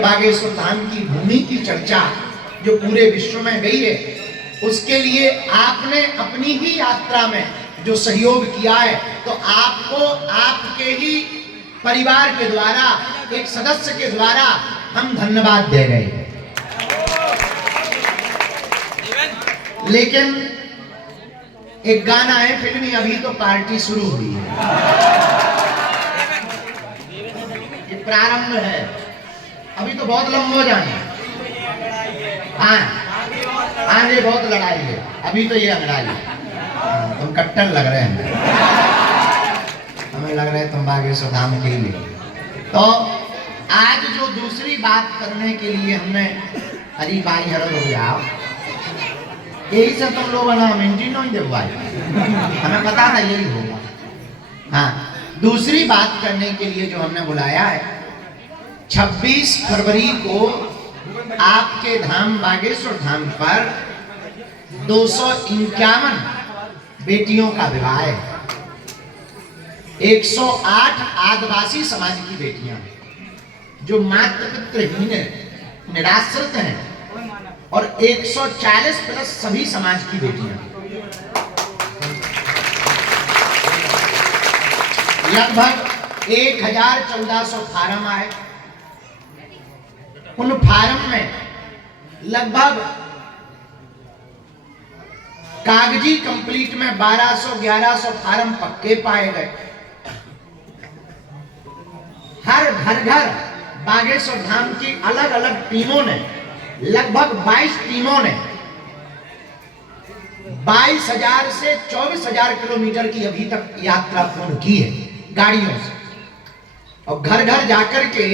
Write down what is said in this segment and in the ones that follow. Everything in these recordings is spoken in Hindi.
बागेश्वर धाम की भूमि की चर्चा जो पूरे विश्व में गई है, उसके लिए आपने अपनी ही यात्रा में जो सहयोग किया है, तो आपको आपके ही परिवार के द्वारा, एक सदस्य के द्वारा हम धन्यवाद दे रहे हैं। लेकिन एक गाना है फिल्मी, अभी तो पार्टी शुरू हुई है, ये प्रारंभ है, अभी तो बहुत लंबो जाना है। आगे बहुत लड़ाई है, अभी तो ये अंगड़ाई है। तुम कट्टर लग रहे हैं, हमें लग रहा है तुम बागेश्वर धाम के लिए। तो आज जो दूसरी बात करने के लिए हमने हरी बाई हर हो गया, यही से तुम लोगों ने नहीं दिलवाई, हमें पता था यही होगा। हाँ, दूसरी बात करने के लिए जो हमने बुलाया है, 26 फरवरी को आपके धाम बागेश्वर धाम पर 251 बेटियों का विवाह है। 108 आदिवासी समाज की बेटियां जो मातृ पितृहीन निराश्रित हैं, और 140 प्लस सभी समाज की बेटियां। लगभग 1400 फार्म आए। उन फार्म में लगभग कागजी कंप्लीट में 1200-1100 फार्म पक्के पाए गए। हर घर बागेश्वर धाम की अलग अलग टीमों ने, लगभग 22 टीमों ने 22,000 से 24,000 किलोमीटर की अभी तक यात्रा पूर्ण की है गाड़ियों से, और घर घर जाकर के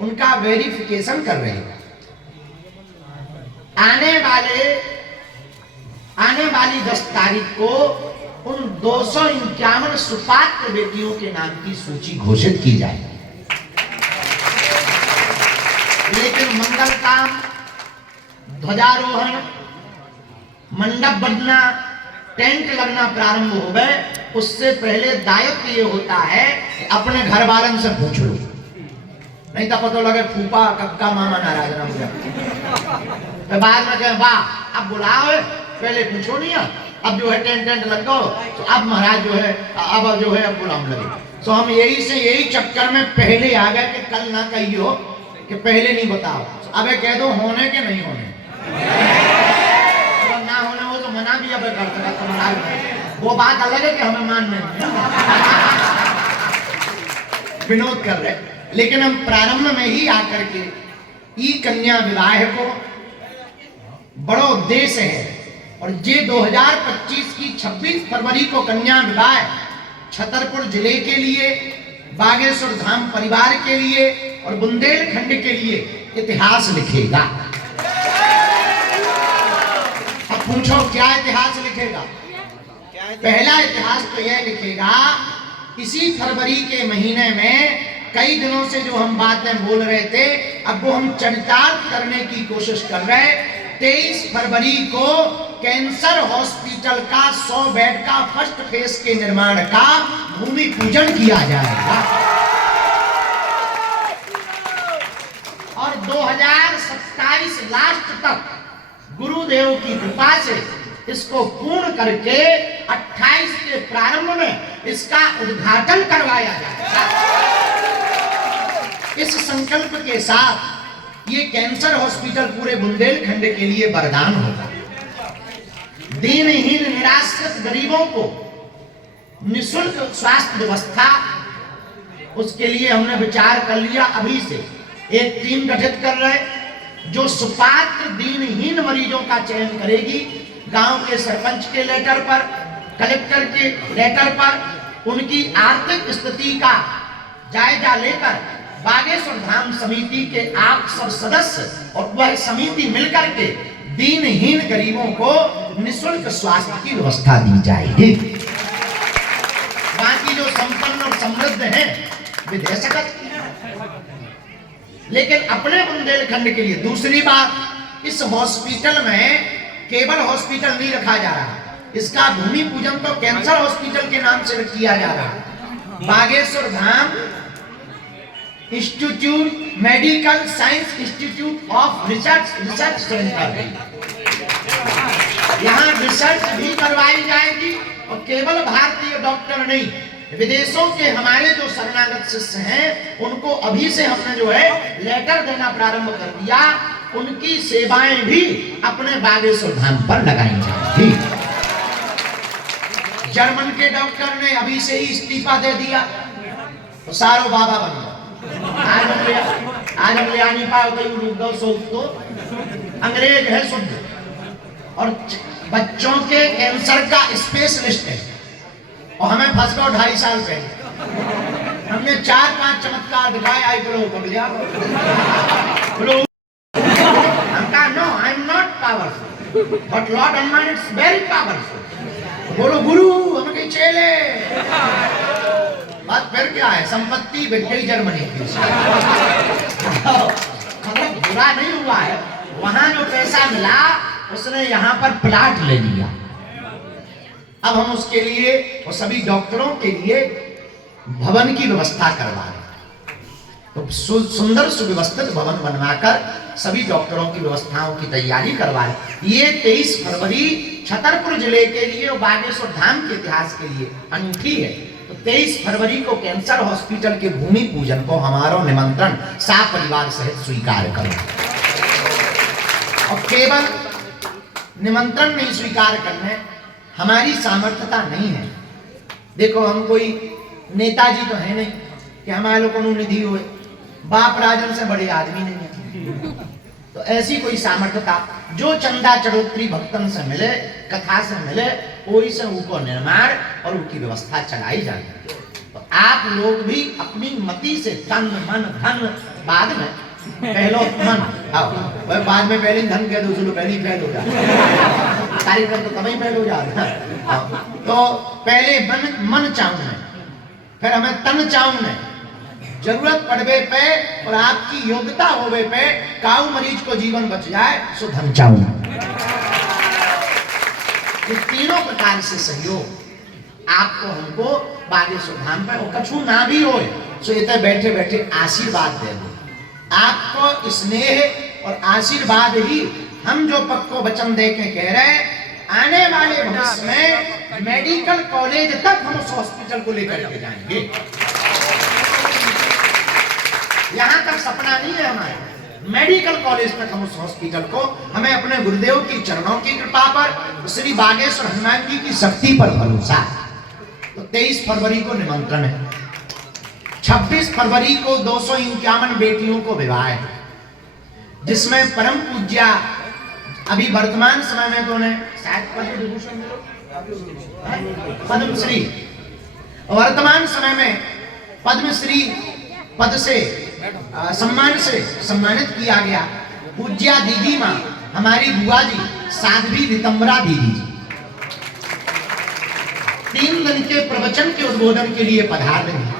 उनका वेरिफिकेशन कर रहे हैं। आने वाली 10 तारीख को उन 251 सुपात्र बेटियों के नाम की सूची घोषित की जाएगी। लेकिन मंगल काम, ध्वजारोहण, मंडप बनना, टेंट लगना प्रारंभ हो गए, उससे पहले दायित्व ये होता है कि अपने घर वालन से पूछ लो, नहीं तो पता लगे फूफा कक्का मामा नाराज ना हो जाए, तो बाद में कहे वाह अब बुलाओ, पहले पूछो नहीं, अब जो है टेंट लगाओ, तो अब महाराज जो है अब बुलाने लगे। तो हम यही चक्कर में पहले आ गए कि कल ना कहियो कि पहले नहीं बताओ, अबे कह दो होने के नहीं होने, तो ना होने हो तो मना भी अब कर सकता, तो मना वो बात अलग है कि हमें मान नहीं विनोद कर रहे। लेकिन हम प्रारंभ में ही आकर के ई कन्या विवाह को बड़ा उद्देश्य है, और ये 2025 की 26 फरवरी को कन्या विवाह छतरपुर जिले के लिए, बागेश्वर धाम परिवार के लिए और बुंदेलखंड के लिए इतिहास लिखेगा। अब पूछो क्या इतिहास लिखेगा? पहला इतिहास तो यह लिखेगा, इसी फरवरी के महीने में कई दिनों से जो हम बातें बोल रहे थे, अब वो हम चरितार्थ करने की कोशिश कर रहे हैं। 23 फरवरी को कैंसर हॉस्पिटल का 100 बेड का फर्स्ट फेज के निर्माण का भूमि पूजन किया जाएगा, और 2027 लास्ट तक गुरुदेव की कृपा से इसको पूर्ण करके 28 के प्रारंभ में इसका उद्घाटन करवाया जाएगा। इस संकल्प के साथ ये कैंसर हॉस्पिटल पूरे बुंदेलखंड के लिए वरदान होगा। दीनहीन निराश्रित गरीबों को निःशुल्क स्वास्थ्य व्यवस्था, उसके लिए हमने विचार कर लिया, अभी से एक टीम गठित कर रहे, जो सुपात्र दीनहीन मरीजों का चयन करेगी। गांव के सरपंच के लेटर पर, कलेक्टर के लेटर पर उनकी आर्थिक स्थिति का जायजा लेकर बागेश्वर धाम समिति के आप सब सदस्य और वह समिति मिलकर के दीनहीन गरीबों को निःशुल्क स्वास्थ्य की व्यवस्था दी जाएगी। बाकी जो संपन्न और समृद्ध हैं वे दे सकते, लेकिन अपने बुंदेलखंड के लिए। दूसरी बात, इस हॉस्पिटल में केवल हॉस्पिटल नहीं रखा जा रहा, इसका भूमि पूजन तो कैंसर हॉस्पिटल के नाम से किया जा रहा है। Bageshwar Dham institute medical science institute of research centre है। यहाँ रिसर्च भी करवाई जाएगी और केवल भारतीय डॉक्टर नहीं, विदेशों के हमारे जो शरणागत शिष्य हैं उनको अभी से हमने जो है लेटर देना प्रारंभ कर दिया, उनकी सेवाएं भी अपने बागेश्वर धाम पर लगाई जाएंगी। जर्मन के डॉक्टर ने अभी से ही इस्तीफा दे दिया तो सारो बाबा बन गया। आज हम ले आनी पाओ तो रुक दो सोच तो अंग्रेज है शुद्ध और बच्चों के कैंसर का स्पेशलिस्ट है और हमें फंस गए 2.5 साल पहले। हमने 4-5 चमत्कार दिखाए, आई बोलो बगलिया बोलो हमका no I am not powerful but Lord Hanuman is very powerful. बोलो गुरु हम के चेले। बात फिर क्या है, संपत्ति बिक गई जर्मनी की। मतलब बुरा नहीं हुआ है, वहां जो पैसा मिला उसने यहाँ पर प्लाट ले लिया। अब हम उसके लिए और सभी डॉक्टरों के लिए भवन की व्यवस्था करवा रहे हैं। तो सुंदर सुव्यवस्थित भवन बनवाकर सभी डॉक्टरों की व्यवस्थाओं की तैयारी करवा रहे। ये 23 फरवरी छतरपुर जिले के लिए और बागेश्वर धाम के इतिहास के लिए अनूठी है। तो 23 फरवरी को कैंसर हॉस्पिटल के भूमि पूजन को हमारा निमंत्रण साफ परिवार सहित स्वीकार करो। और केवल निमंत्रण नहीं स्वीकार करने हमारी सामर्थ्यता नहीं है। देखो हम कोई नेताजी तो है नहीं कि हमारे लोगों को निधि हुए, बाप राजन से बड़े आदमी नहीं है। तो ऐसी कोई सामर्थ्यता जो चंदा चढ़ोतरी भक्तन से मिले, कथा से मिले, कोई से उनको निर्माण और उनकी व्यवस्था चलाई जाती। तो आप लोग भी अपनी मति से तन मन धन बाद में पहलो मन आओ बाद में पहले धन कह दो, चलो पहले फैल हो जाए कार्यक्रम तो तभी फैल हो जाता। तो पहले मन चाहूं, फिर हमें तन चाहूं, जरूरत पड़वे पे और आपकी योग्यता होवे पे काऊ मरीज को जीवन बच जाए सो धन चाहूं। ये तीनों प्रकार से सहयोग आपको हमको बागेश्वर धाम पर और कछु ना भी हो सो इतने बैठे बैठे आशीर्वाद दे दो। आपको स्नेह और आशीर्वाद ही हम जो पक्को वचन दे के कह रहे आने वाले भविष्य में मेडिकल कॉलेज तक हम उस हॉस्पिटल को लेकर के जाएंगे। यहाँ तक सपना नहीं है हमारा, मेडिकल कॉलेज तक हम उस हॉस्पिटल को हमें अपने गुरुदेव की चरणों की कृपा पर श्री बागेश्वर हनुमान जी की शक्ति पर भरोसा। तो 23 फरवरी को निमंत्रण है। 26 फरवरी को 251 बेटियों को विवाह है, जिसमें परम पूज्या अभी वर्तमान समय में तो ने शायद पद्मश्री, वर्तमान समय में पद्मश्री पद से सम्मान से सम्मानित किया गया पूज्या दीदी माँ हमारी बुआ जी साध्वी रितंबरा दीदी जी 3 दिन के प्रवचन के उद्बोधन के लिए पधार रहे हैं।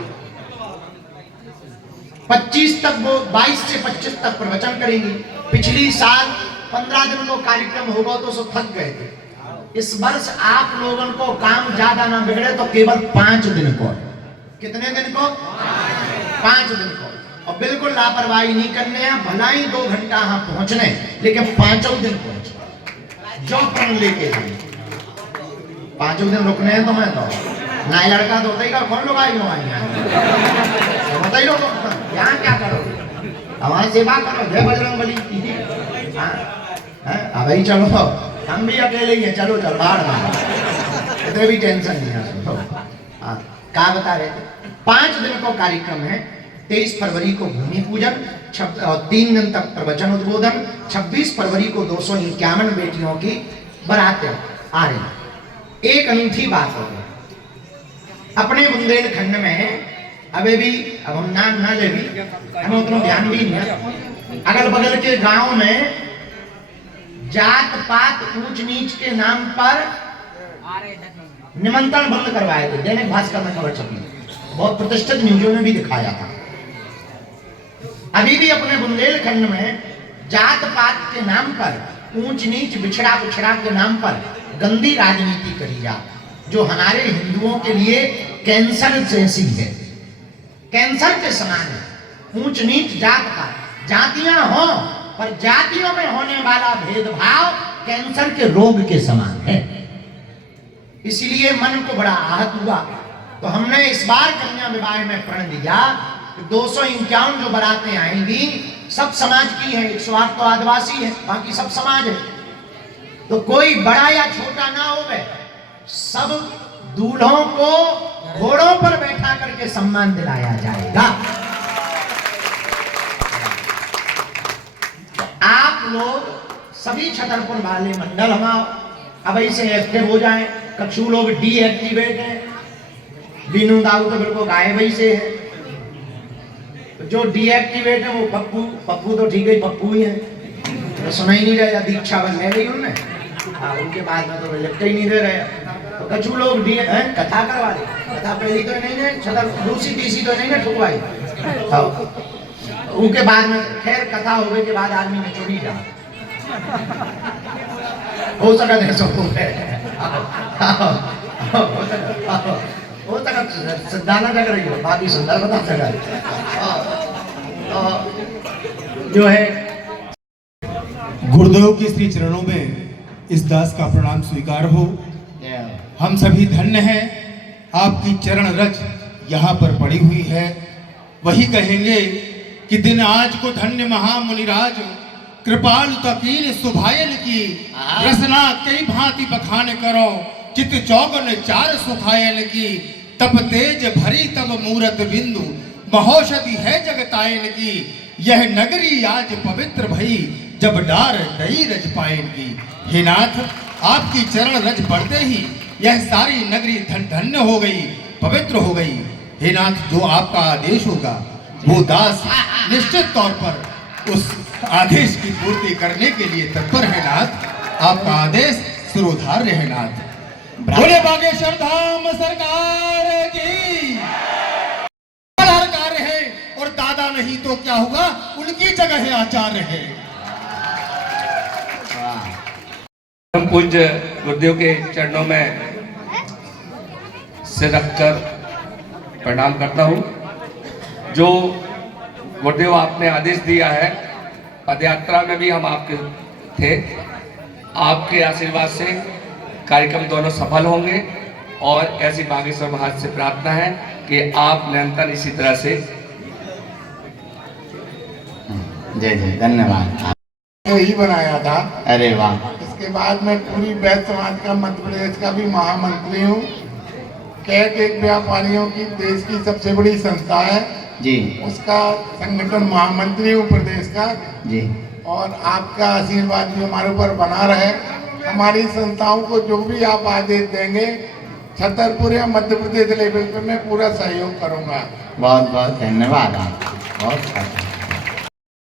25 तक वो 22 से 25 तक प्रवचन करेंगे। पिछली साल 15 दिन को कार्यक्रम होगा तो सब थक गए थे। इस वर्ष आप लोगों को काम ज्यादा ना बिगड़े तो केवल 5 दिन को। कितने दिन को? 5 दिन को। और बिल्कुल लापरवाही नहीं करने हैं, भला ही 2 घंटा यहाँ पहुंचने, लेकिन 5 दिन पहुंचे जो प्रण लेके जाए। 5 दिन रुकने हैं तो मैं तो ना लड़का तो होता कौन लोग आई होता ही लोग यहाँ क्या करोगे, हमारी सेवा करो, जय बजरंग बली की। अब भाई चलो हम भी अकेले ही हैं, चलो चल बाहर मारो, इतने भी टेंशन नहीं है। क्या बता रहे थे? 5 दिन को कार्यक्रम है। 23 फरवरी को भूमि पूजन, 3 दिन तक प्रवचन उद्बोधन, 26 फरवरी को 251 बेटियों की बरातें आ रही। एक अनूठी बात हो गई अपने बुंदेलखंड में, अबे भी अब हम नाम ना ले भी हमें उतना ध्यान भी नहीं है। अगल बगल के गांव में जात पात ऊंच नीच के नाम पर निमंत्रण बंद करवाए थे। दैनिक भास्कर में खबर छपी, बहुत प्रतिष्ठित न्यूज़ों में भी दिखाया था। अभी भी अपने बुंदेलखंड में जात पात के नाम पर ऊंच नीच बिछड़ा पिछड़ा के नाम पर गंदी राजनीति करी जा, जो हमारे हिंदुओं के लिए कैंसर जैसी है, कैंसर के समान है। ऊंच नीच जात का, जातियां हों पर जातियों में होने वाला भेदभाव कैंसर के रोग के समान है। इसलिए मन को बड़ा आहत हुआ। तो हमने इस बार कन्या विवाह में प्रण लिया कि 251 जो बारातें आएंगी सब समाज की है, 108 तो आदिवासी है, बाकी सब समाज है। तो कोई बड़ा या छोटा ना हो, सब दूल्हों को घोड़ों पर बैठा करके सम्मान दिलाया जाएगा। आप लोग सभी छतरपुर वाले मंडल हम अब ऐसे एक्टिव हो जाएं। कछु लोग डीएक्टिवेट हैं, बीनू दाऊ तो बिल्कुल गायब ही से है। जो डीएक्टिवेट है वो पप्पू, पप्पू तो ठीक है, पप्पू ही है, तो सुना ही नहीं रहे, दीक्षा बन ले गई उनने। उनके बाद में तो लिखते ही नहीं दे रहे। तो कछु लोग कथा करवा रहे, कथा पहली तो नहीं है, छतर दूसरी तीसरी तो नहीं है ठुकवाई। उनके बाद में खैर कथा होने के बाद आदमी ने चुनी जा हो सका हो सका सिद्धाना जग रही हो, बाकी सुंदर बता सका जो है। गुरुदेव के श्री चरणों में इस दास का प्रणाम स्वीकार हो। हम सभी धन्य हैं, आपकी चरण रज यहाँ पर पड़ी हुई है। वही कहेंगे कि दिन आज को धन्य महामुनिराज, कृपाल तकीन सुभायल की, रसना कई भांति बखान करो, चित चौगन चार सुखायल की, तब तेज भरी तब मूरत बिंदु, महौषधि है जगतायन की, यह नगरी आज पवित्र भई, जब डार दई रज पायन की। हे नाथ, आपकी चरण रज पड़ते ही यह सारी नगरी धन्य हो गई, पवित्र हो गई। हे नाथ, जो आपका आदेश होगा वो दास निश्चित तौर पर उस आदेश की पूर्ति करने के लिए तत्पर है नाथ। आपका आदेश सिरोधार्य है नाथ। बोले बागेश्वर धाम सरकार की। कार्य है और दादा नहीं तो क्या हुआ, उनकी जगह है आचार्य है। हम पूज्य गुरुदेव के चरणों में सिर रखकर प्रणाम करता हूँ। जो गुरुदेव आपने आदेश दिया है, पदयात्रा में भी हम आपके थे, आपके आशीर्वाद से कार्यक्रम दोनों सफल होंगे और ऐसी बागेश्वर महाराज से प्रार्थना है कि आप निरंतर इसी तरह से। जय जय, धन्यवाद। ही बनाया था। अरे वाह। इसके बाद मैं पूरी वैद्य समाज का मध्य प्रदेश का भी महामंत्री हूँ। कैक व्यापारियों की देश की सबसे बड़ी संस्था है जी, उसका संगठन महामंत्री हूँ प्रदेश का जी। और आपका आशीर्वाद भी हमारे ऊपर बना रहे। हमारी संस्थाओं को जो भी आप आदेश देंगे, छतरपुर या मध्य प्रदेश लेवल पे मैं पूरा सहयोग करूँगा। बहुत बहुत धन्यवाद आपका, बहुत अच्छा।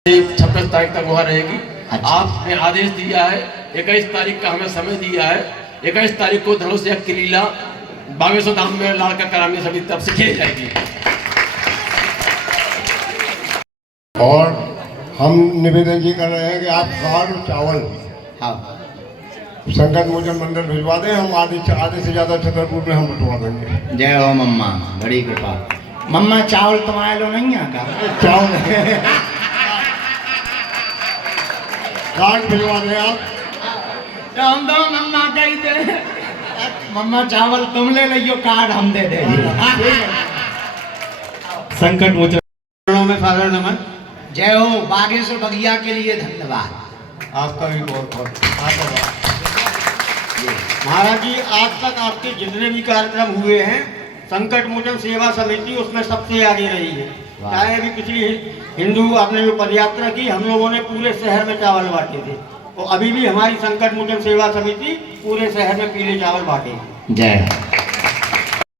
26 तारीख तक वहाँ रहेगी। अच्छा। आपने आदेश दिया है, 21 तारीख का हमें समय दिया है। 21 तारीख को धनुष यज्ञ की लीला बागेश्वर धाम में लाड़का करामी सभी तरफ से की जाएगी। और हम निवेदन जी कर रहे हैं कि आप खाद चावल हाँ, संगत मोचन मंडल भिजवा दें। हम आधे से ज़्यादा छतरपुर में हम बंटवा देंगे। जय हो मम्मा, बड़ी कृपा। मम्मा चावल तुम्हारे लो नहीं आका चावल कार्ड भिजवा दें आप। हम दो मम्मा कही दे, मम्मा चावल तुम ले लियो, कार्ड हम दे दे। संकट मोचन में सादर नमन। जय हो, बागेश्वर बगिया के लिए धन्यवाद। आपका भी बहुत बहुत धन्यवाद। महाराज जी, आज तक आपके जितने भी कार्यक्रम हुए हैं, संकट मोचन सेवा समिति उसमें सबसे आगे रही है। चाहे अभी पिछली हिंदू आपने जो पदयात्रा की, हम लोगों ने पूरे शहर में चावल बांटे थे, और अभी भी हमारी संकट मोचन सेवा समिति पूरे शहर में पीले चावल बांटे। जय हो।